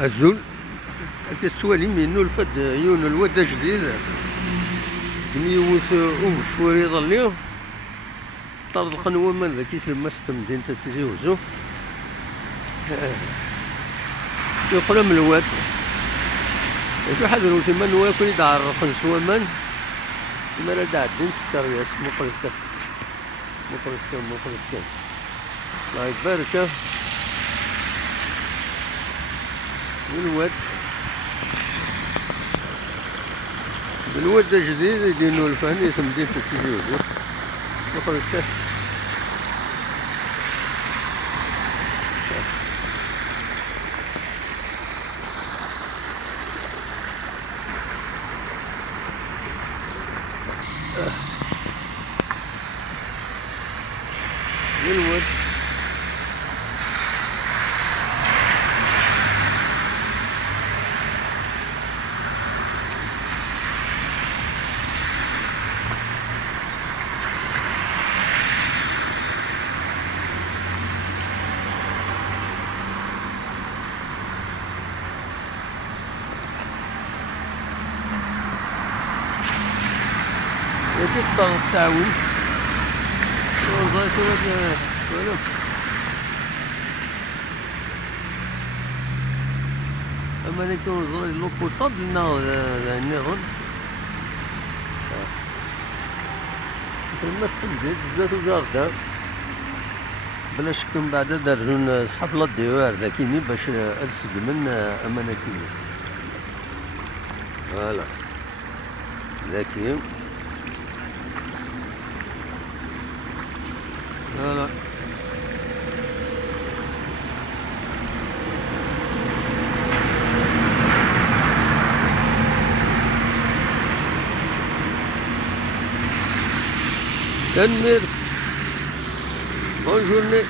الزول كتسوالي منو الفد يون الواد جديد ميوت ومشوري ظليو طرد القنوة من ذاك يتلمس تمدين تتزيوزو يقول من الواد شو حذروا تما نواكل يدعر خنسوا من تما راه داعدين تسكرياس مقرسكا الله يبارك الواد جديد يدينو الفهني تمدين تتزيوزو مقرسكا الواد تقدر تعاون ولا اما انا كنظن لو بوطابل النظام ما تمديد بزاف وجاردان بلا شك من بعد دارون صحاب لا ديوار ذاكيني باش السقمن امانه كيني فوالا ذاكي فوالا تنمير بون جورني